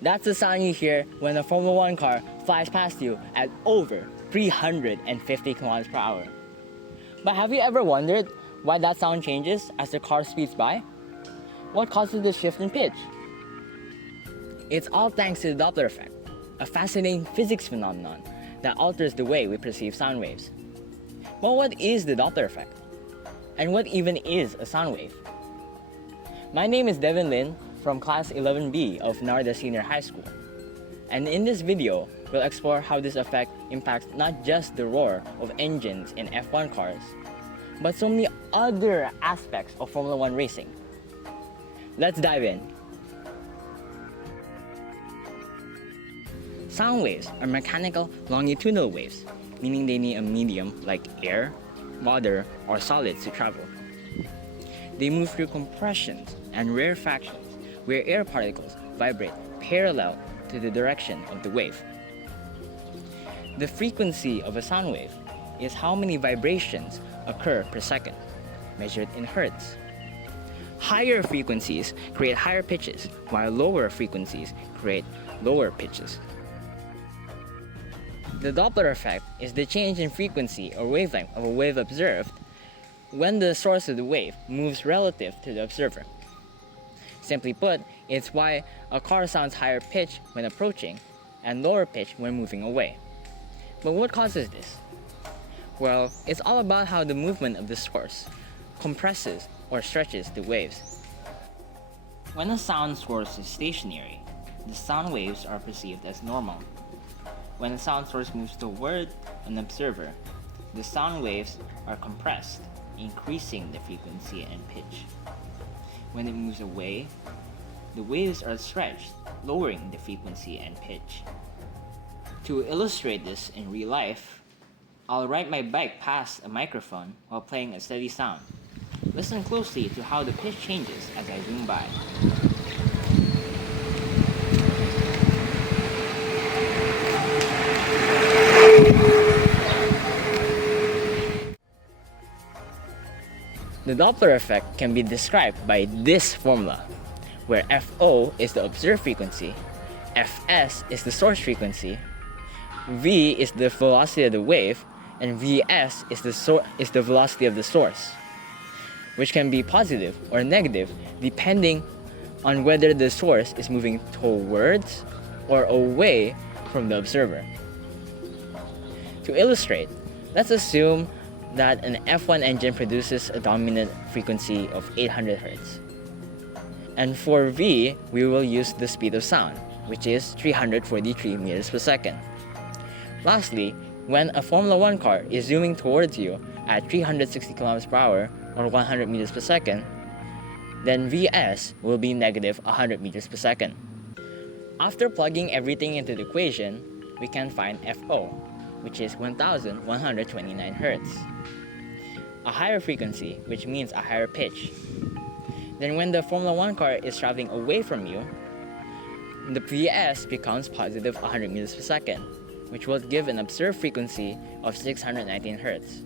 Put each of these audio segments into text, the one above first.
That's the sound you hear when a Formula One car flies past you at over 350 kilometers per hour. But have you ever wondered why that sound changes as the car speeds by? What causes the shift in pitch? It's all thanks to the Doppler effect, a fascinating physics phenomenon that alters the way we perceive sound waves. But what is the Doppler effect? And what even is a sound wave? My name is Devin Lin from Class 11B of Narda Senior High School. And in this video, we'll explore how this effect impacts not just the roar of engines in F1 cars, but so many other aspects of Formula One racing. Let's dive in. Sound waves are mechanical longitudinal waves, meaning they need a medium like air, water, or solids to travel. They move through compressions and rarefactions where air particles vibrate parallel to the direction of the wave. The frequency of a sound wave is how many vibrations occur per second, measured in hertz. Higher frequencies create higher pitches, while lower frequencies create lower pitches. The Doppler effect is the change in frequency or wavelength of a wave observed when the source of the wave moves relative to the observer. Simply put, it's why a car sounds higher pitch when approaching and lower pitch when moving away. But what causes this? Well, it's all about how the movement of the source compresses or stretches the waves. When a sound source is stationary, the sound waves are perceived as normal. When a sound source moves toward an observer, the sound waves are compressed, increasing the frequency and pitch. When it moves away, the waves are stretched, lowering the frequency and pitch. To illustrate this in real life, I'll ride my bike past a microphone while playing a steady sound. Listen closely to how the pitch changes as I zoom by. The Doppler effect can be described by this formula, where Fo is the observed frequency, Fs is the source frequency, V is the velocity of the wave, and Vs is the velocity of the source, which can be positive or negative depending on whether the source is moving towards or away from the observer. To illustrate, let's assume that an F1 engine produces a dominant frequency of 800 Hz. And for V, we will use the speed of sound, which is 343 meters per second. Lastly, when a Formula One car is zooming towards you at 360 kilometers per hour or 100 meters per second, then Vs will be negative 100 meters per second. After plugging everything into the equation, we can find Fo, which is 1129 Hz. A higher frequency, which means a higher pitch. Then when the Formula One car is traveling away from you, the Vs becomes positive 100 meters per second, which will give an observed frequency of 619 Hz.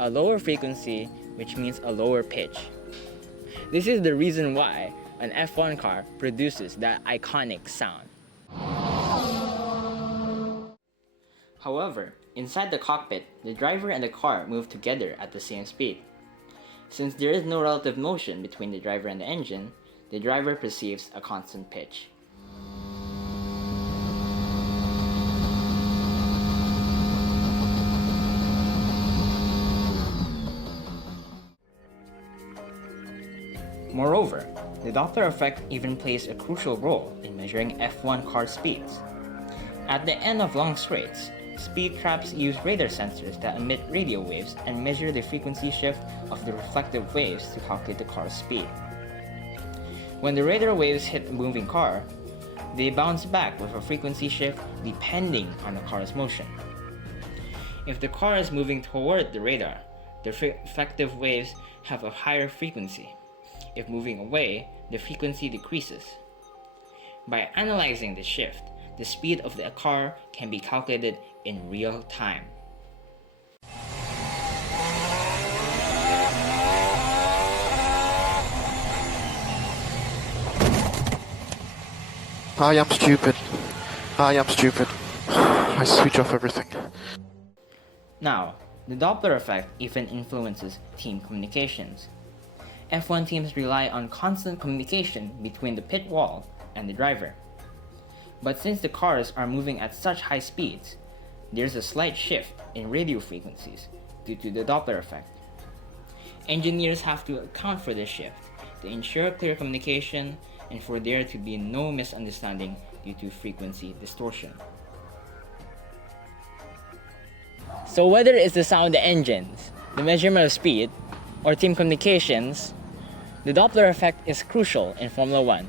A lower frequency, which means a lower pitch. This is the reason why an F1 car produces that iconic sound. However, inside the cockpit, the driver and the car move together at the same speed. Since there is no relative motion between the driver and the engine, the driver perceives a constant pitch. Moreover, the Doppler effect even plays a crucial role in measuring F1 car speeds. At the end of long straights, speed traps use radar sensors that emit radio waves and measure the frequency shift of the reflective waves to calculate the car's speed. When the radar waves hit a moving car, they bounce back with a frequency shift depending on the car's motion. If the car is moving toward the radar, the reflective waves have a higher frequency. If moving away, the frequency decreases. By analyzing the shift, the speed of the car can be calculated in real time. I am stupid. I am stupid. I switch off everything. Now, the Doppler effect even influences team communications. F1 teams rely on constant communication between the pit wall and the driver. But since the cars are moving at such high speeds, there's a slight shift in radio frequencies due to the Doppler effect. Engineers have to account for this shift to ensure clear communication and for there to be no misunderstanding due to frequency distortion. So whether it's the sound of the engines, the measurement of speed, or team communications, the Doppler effect is crucial in Formula One.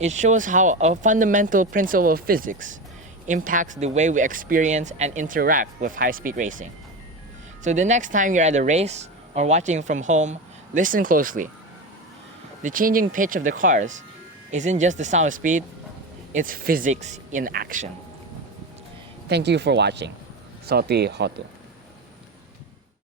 It shows how a fundamental principle of physics impacts the way we experience and interact with high-speed racing. So the next time you're at a race or watching from home, listen closely. The changing pitch of the cars isn't just the sound of speed, it's physics in action. Thank you for watching. Salty Hotu.